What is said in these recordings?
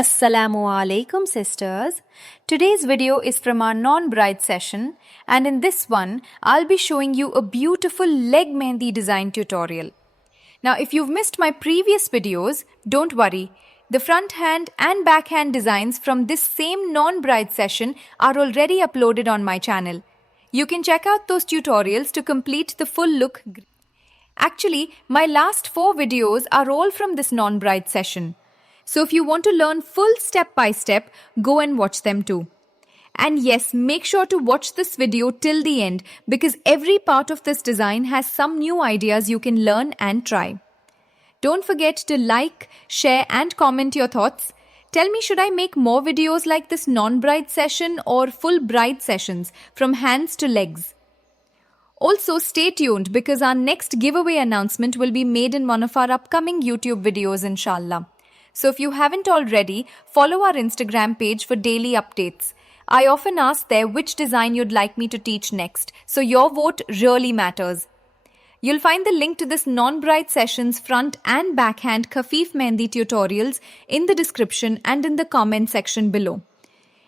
Assalamu alaikum sisters. Today's video is from our non-bride session, and in this one I'll be showing you a beautiful leg mehndi design tutorial. Now if you've missed my previous videos, don't worry. The front hand and back hand designs from this same non-bride session are already uploaded on my channel. You can check out those tutorials to complete the full look. Actually, my last 4 videos are all from this non-bride session. So if you want to learn full step by step, go and watch them too. And yes, make sure to watch this video till the end because every part of this design has some new ideas you can learn and try. Don't forget to like, share and comment your thoughts. Tell me, should I make more videos like this non-bride session or full bride sessions from hands to legs? Also, stay tuned because our next giveaway announcement will be made in one of our upcoming YouTube videos, inshallah. So if you haven't already, follow our Instagram page for daily updates. I often ask there which design you'd like me to teach next, so your vote really matters. You'll find the link to this non-bride session's front and backhand Khafif Mehndi tutorials in the description and in the comment section below.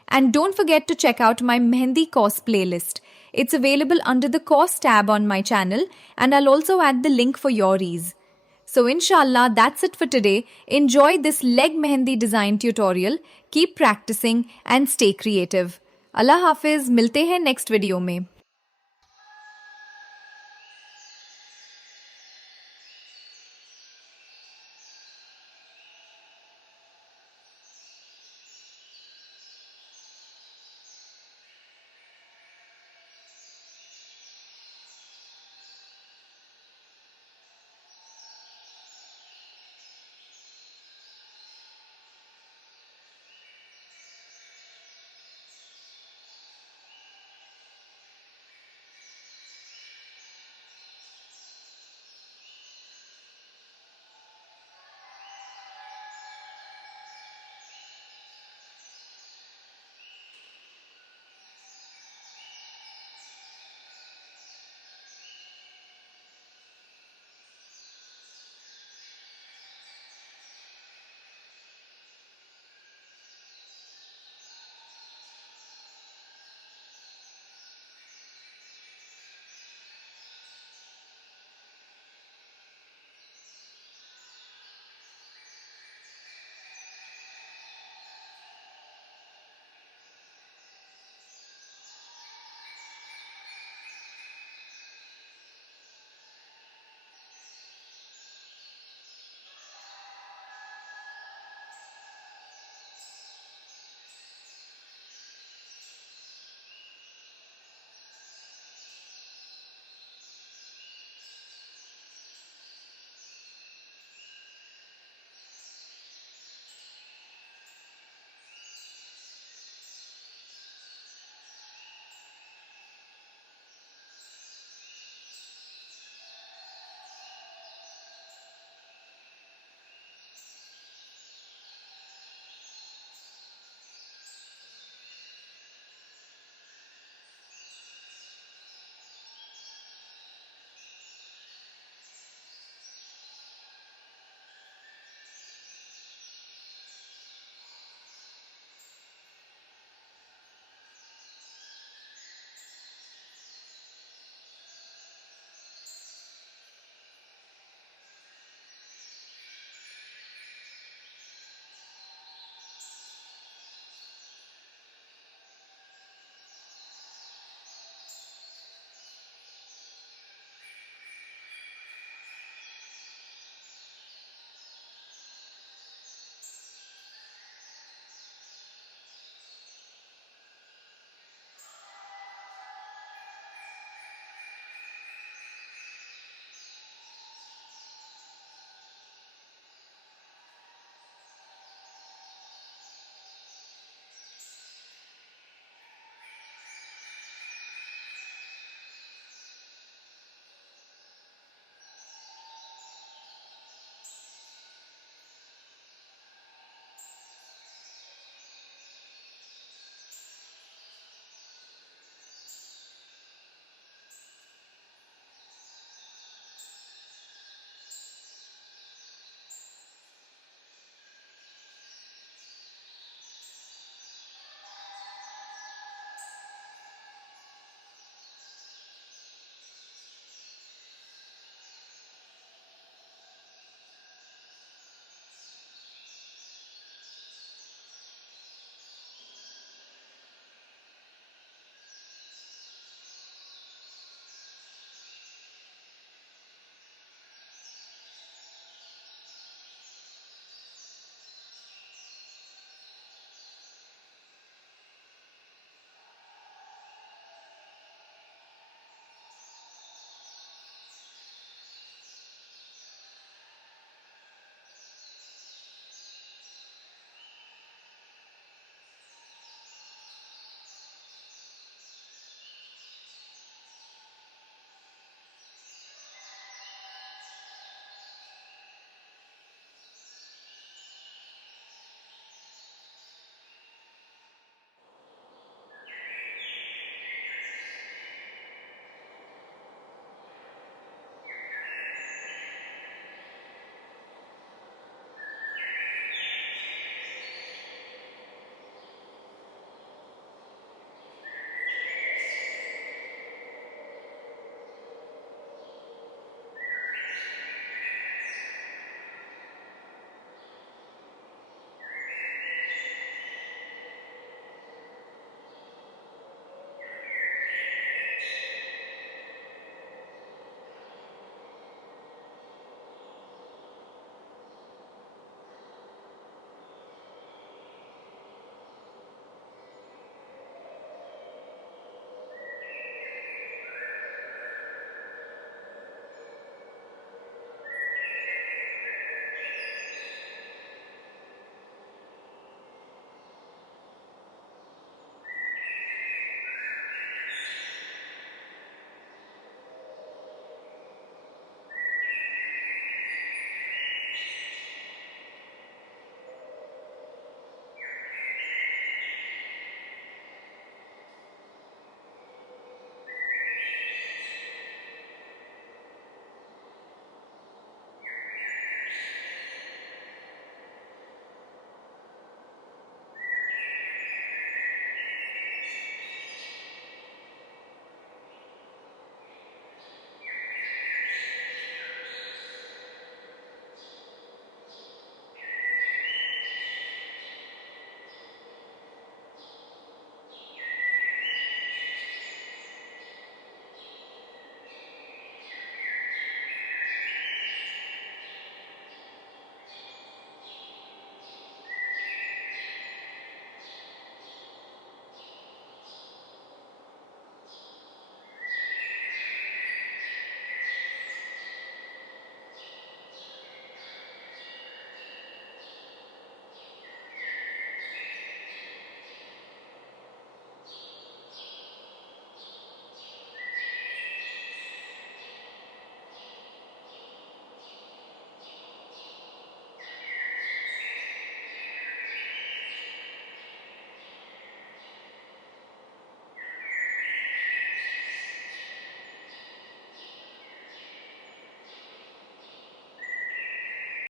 And don't forget to check out my Mehndi course playlist. It's available under the course tab on my channel, and I'll also add the link for your ease. So inshallah, that's it for today. Enjoy this leg mehndi design tutorial. Keep practicing and stay creative. Allah Hafiz, milte hain next video mein.